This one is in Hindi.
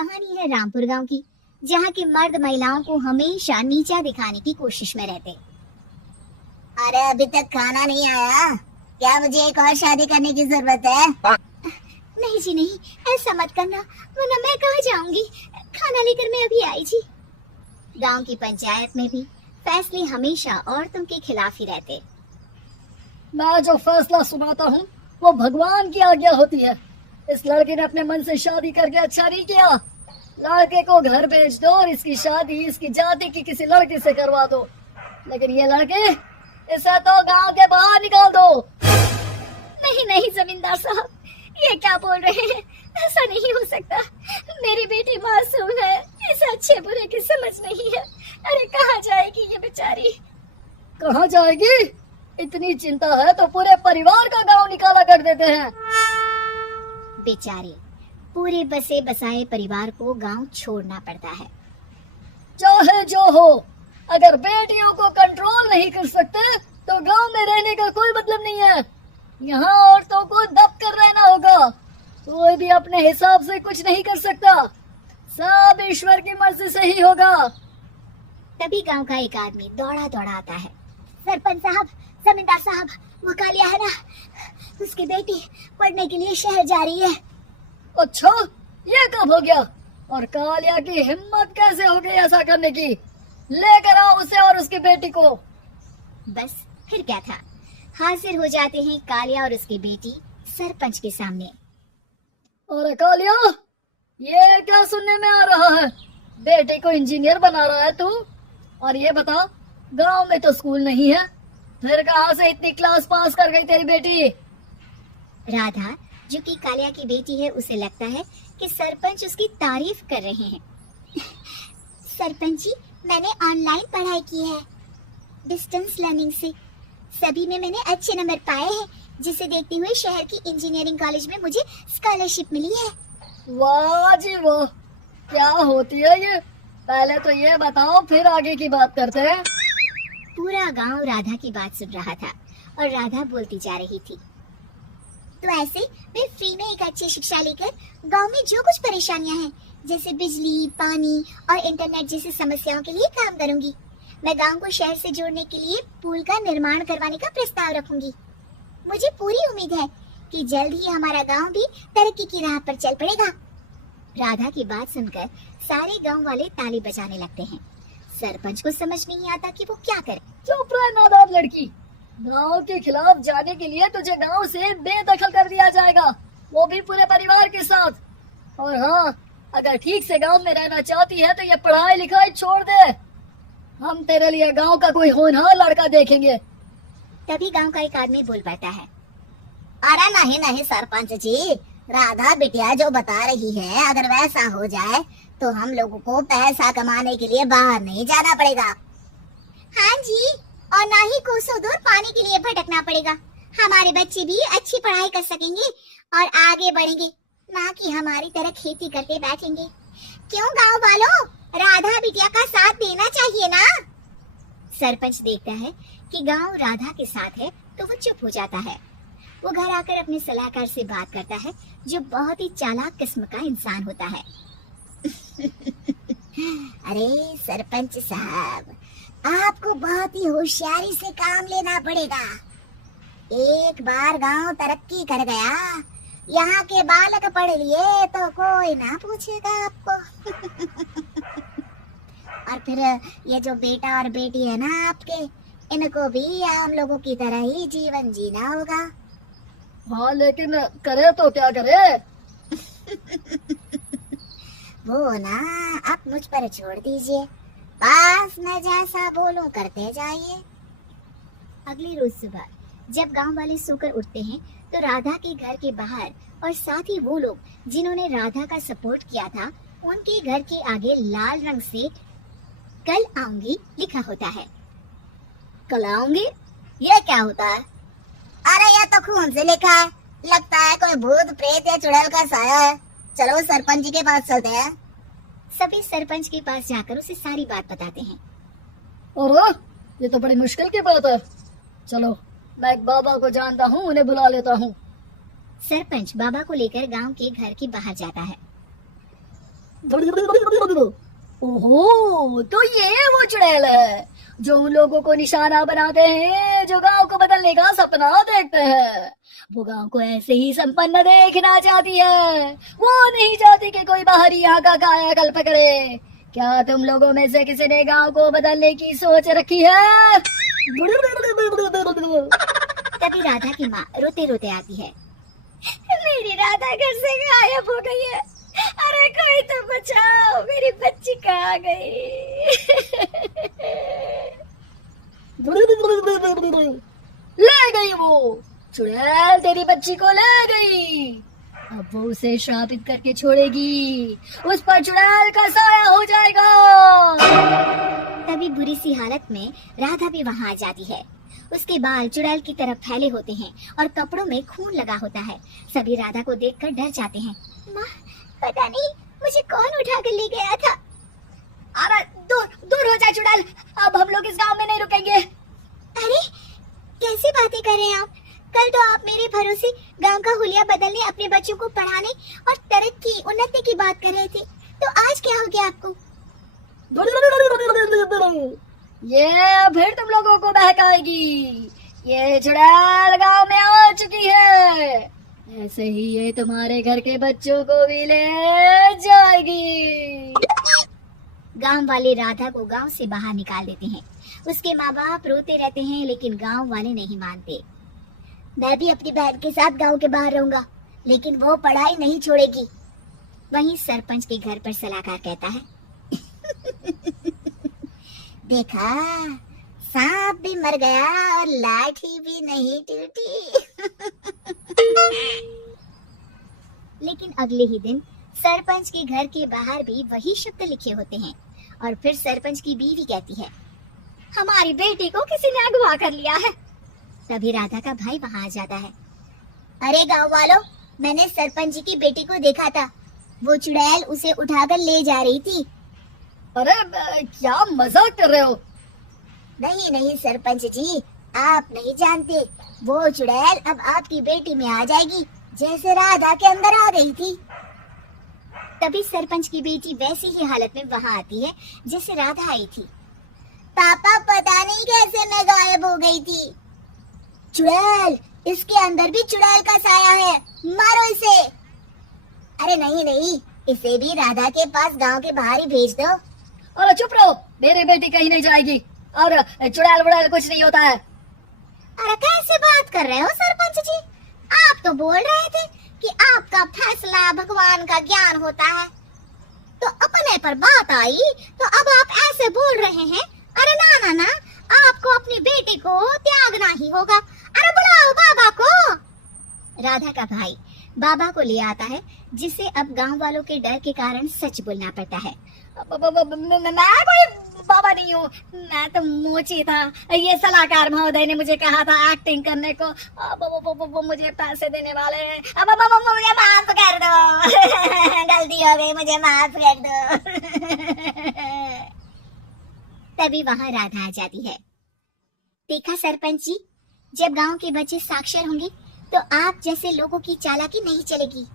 कहानी है रामपुर गांव की, जहां के मर्द महिलाओं को हमेशा नीचा दिखाने की कोशिश में रहते। अरे अभी तक खाना नहीं आया क्या? मुझे एक और शादी करने की जरूरत है। नहीं जी नहीं, ऐसा मत करना, वरना मैं कहाँ जाऊंगी। खाना लेकर मैं अभी आई जी। गांव की पंचायत में भी फैसले हमेशा औरतों के खिलाफ ही रहते। मैं जो फैसला सुनाता हूँ वो भगवान की आज्ञा होती है। इस लड़के ने अपने मन से शादी करके अच्छा नहीं किया। लड़के को घर भेज दो और इसकी शादी इसकी जाति की किसी लड़के से करवा दो, लेकिन ये लड़के, इसे तो गांव के बाहर निकाल दो। नहीं नहीं जमींदार साहब, ये क्या बोल रहे हैं? ऐसा नहीं हो सकता। मेरी बेटी मासूम है, इसे अच्छे बुरे की समझ नहीं है। अरे कहाँ जाएगी ये बेचारी? कहाँ जाएगी? इतनी चिंता है तो पूरे परिवार का गांव निकाला कर देते हैं। बेचारे पूरे बसे बसाए परिवार को गांव छोड़ना पड़ता है। चाहे जो हो, अगर बेटियों को कंट्रोल नहीं कर सकते तो गांव में रहने का कोई मतलब नहीं है। यहाँ औरतों को दब कर रहना होगा। कोई भी अपने हिसाब से कुछ नहीं कर सकता, सब ईश्वर की मर्जी से ही होगा। तभी गांव का एक आदमी दौड़ा दौड़ा आता है। सरपंच साहब, जमींदार साहब, वो कालिया है ना, उसकी बेटी पढ़ने के लिए शहर जा रही है। अच्छा, ये कब हो गया? और कालिया की हिम्मत कैसे हो गई ऐसा करने की? लेकर आओ उसे और उसकी बेटी को। बस फिर क्या था, हाजिर हो जाते हैं कालिया और उसकी बेटी सरपंच के सामने। और कालिया, ये क्या सुनने में आ रहा है? बेटे को इंजीनियर बना रहा है तू? और ये बता, गांव में तो स्कूल नहीं है, फिर कहाँ से इतनी क्लास पास कर गई तेरी बेटी? राधा, जो कि कालिया की बेटी है, उसे लगता है कि सरपंच उसकी तारीफ कर रहे हैं। सरपंच जी, मैंने ऑनलाइन पढ़ाई की है, डिस्टेंस लर्निंग से। सभी में मैंने अच्छे नंबर पाए हैं, जिसे देखते हुए शहर की इंजीनियरिंग कॉलेज में मुझे स्कॉलरशिप मिली है। वाह जी वाह, क्या होती है ये? पहले तो ये बताओ, फिर आगे की बात करते हैं। पूरा गांव राधा की बात सुन रहा था और राधा बोलती जा रही थी। तो ऐसे मैं फ्री में एक अच्छी शिक्षा लेकर गांव में जो कुछ परेशानियां हैं, जैसे बिजली, पानी और इंटरनेट जैसी समस्याओं के लिए काम करूंगी। मैं गांव को शहर से जोड़ने के लिए पुल का निर्माण करवाने का प्रस्ताव रखूंगी। मुझे पूरी उम्मीद है कि जल्द ही हमारा गांव भी तरक्की की राह पर चल पड़ेगा। राधा की बात सुनकर सारे गांव वाले ताली बजाने लगते हैं। सरपंच को समझ नहीं आता कि वो क्या करे। चुप रह नादान लड़की, गांव के खिलाफ जाने के लिए तुझे गांव से बेदखल कर दिया जाएगा, वो भी पूरे परिवार के साथ। और हाँ, अगर ठीक से गांव में रहना चाहती है तो ये पढ़ाई लिखाई छोड़ दे। हम तेरे लिए गांव का कोई होनहार लड़का देखेंगे। तभी गांव का एक आदमी बोल पड़ता है। अरे नहीं नहीं सरपंच जी, राधा बिटिया जो बता रही है, अगर वैसा हो जाए तो हम लोगों को पैसा कमाने के लिए बाहर नहीं जाना पड़ेगा। हाँ जी, और ना ही कोसों दूर पानी के लिए भटकना पड़ेगा। हमारे बच्चे भी अच्छी पढ़ाई कर सकेंगे और आगे बढ़ेंगे, ना कि हमारी तरह खेती करते बैठेंगे। क्यों गांव वालों, राधा बिटिया का साथ देना चाहिए ना। सरपंच देखता है कि गांव राधा के साथ है तो वो चुप हो जाता है। वो घर आकर अपने सलाहकार से बात करता है, जो बहुत ही चालाक किस्म का इंसान होता है। अरे सरपंच साहब, आपको बहुत ही होशियारी से काम लेना पड़ेगा। एक बार गांव तरक्की कर गया, यहाँ के बालक पढ़ लिए तो कोई ना पूछेगा आपको। और फिर ये जो बेटा और बेटी है ना आपके, इनको भी आम लोगों की तरह ही जीवन जीना होगा। हाँ, लेकिन करे तो क्या करे? वो ना आप मुझ पर छोड़ दीजिए, बस मैं जैसा बोलूं करते जाइए। अगली रोज सुबह जब गांव वाले सोकर उठते हैं तो राधा के घर के बाहर और साथ ही वो लोग जिन्होंने राधा का सपोर्ट किया था, उनके घर के आगे लाल रंग से कल आऊंगी लिखा होता है। कल आऊंगी? ये क्या होता है? अरे ये तो खून से लिखा है, लगता है कोई भूत प्रेत या चुड़ैल का साया है। चलो सरपंच जी के पास चलते हैं। सभी सरपंच के पास जाकर उसे सारी बात बताते हैं। और ये तो बड़ी मुश्किल की बात है। चलो, मैं एक बाबा को जानता हूँ, उन्हें बुला लेता हूँ। सरपंच बाबा को लेकर गांव के घर के बाहर जाता है। ओहो, तो ये वो चुड़ैल है जो उन लोगों को निशाना बनाते हैं जो गांव को बदलने का सपना देखते हैं। वो गांव को ऐसे ही संपन्न देखना चाहती है, वो नहीं चाहती कि कोई बाहरी यहाँ का कायाकल्प करे। क्या तुम लोगों में से किसी ने गांव को बदलने की सोच रखी है? तभी राधा की माँ रोते रोते आती है। मेरी राधा घर से गायब हो गई है। अरे कोई तो बचाओ, मेरी बच्ची कहाँ गई? ले गई वो चुड़ैल, तेरी बच्ची को ले गई। अब वो उसे श्रापित करके छोड़ेगी, उस पर चुड़ैल का साया हो जाएगा। तभी बुरी सी हालत में राधा भी वहाँ आ जाती है। उसके बाल चुड़ैल की तरफ फैले होते हैं और कपड़ों में खून लगा होता है। सभी राधा को देखकर डर जाते हैं। माँ, पता नहीं मुझे कौन उठा कर ले गया था। अरे दूर दूर हो जा चुड़ैल, अब हम लोग इस गांव में नहीं रुकेंगे। अरे कैसी बातें कर रहे हैं आप? कल तो आप मेरे भरोसे गांव का हुलिया बदलने, अपने बच्चों को पढ़ाने और तरक्की उन्नति की बात कर रहे थे, तो आज क्या हो गया आपको? ये फिर तुम लोगों को बहकाएगी। ये चुड़ैल गांव में आ चुकी है, ऐसे ही ये तुम्हारे घर के बच्चों को भी ले जाएगी। गांव वाले राधा को गांव से बाहर निकाल देते हैं। उसके माँ बाप रोते रहते हैं, लेकिन गांव वाले नहीं मानते। मैं भी अपनी बहन के साथ गांव के बाहर रहूंगा, लेकिन वो पढ़ाई नहीं छोड़ेगी। वहीं सरपंच के घर पर सलाहकार कहता है, देखा, सांप भी मर गया और लाठी भी नहीं टूटी। लेकिन अगले ही दिन सरपंच के घर के बाहर भी वही शब्द लिखे होते हैं। और फिर सरपंच की बीवी कहती है, हमारी बेटी को किसी ने अगवा कर लिया है। तभी राधा का भाई वहाँ आ जाता है। अरे गांव वालों, मैंने सरपंच जी की बेटी को देखा था, वो चुड़ैल उसे उठाकर ले जा रही थी। अरे क्या मजाक कर रहे हो? नहीं नहीं सरपंच जी, आप नहीं जानते, वो चुड़ैल अब आपकी बेटी में आ जाएगी, जैसे राधा के अंदर आ गई थी। तभी सरपंच की बेटी वैसी ही हालत में वहाँ आती है जैसे राधा आई थी। पापा, पता नहीं कैसे मैं गायब हो गई थी। चुड़ैल, इसके अंदर भी चुड़ैल का साया है, मारो इसे। अरे नहीं नहीं, इसे भी राधा के पास गांव के बाहर ही भेज दो। अरे चुप रहो, मेरी बेटी कहीं नहीं जाएगी और चुड़ैल वुड़ैल कुछ नहीं होता है। अरे कैसे बात कर रहे हो सरपंच जी? आप तो बोल रहे थे कि आपका फैसला भगवान का ज्ञान होता है, तो अपने पर बात आई तो अब आप ऐसे बोल रहे हैं। अरे ना ना ना, आपको अपनी बेटी को त्यागना ही होगा। अरे बुलाओ बाबा को। राधा का भाई बाबा को ले आता है, जिसे अब गांव वालों के डर के कारण सच बोलना पड़ता है। मैं कोई बाबा नहीं हूँ, मैं तो मोची था। ये सलाहकार महोदय ने मुझे कहा था एक्टिंग करने को। वो मुझे पैसे देने वाले हैं। अब मुझे माफ कर दो। गलती हो गई, मुझे माफ कर दो। तभी वहाँ राधा आ जाती है। देखा सरपंच जी, जब गांव के बच्चे साक्षर होंगे तो आप जैसे लोगों की चालाकी नहीं चलेगी।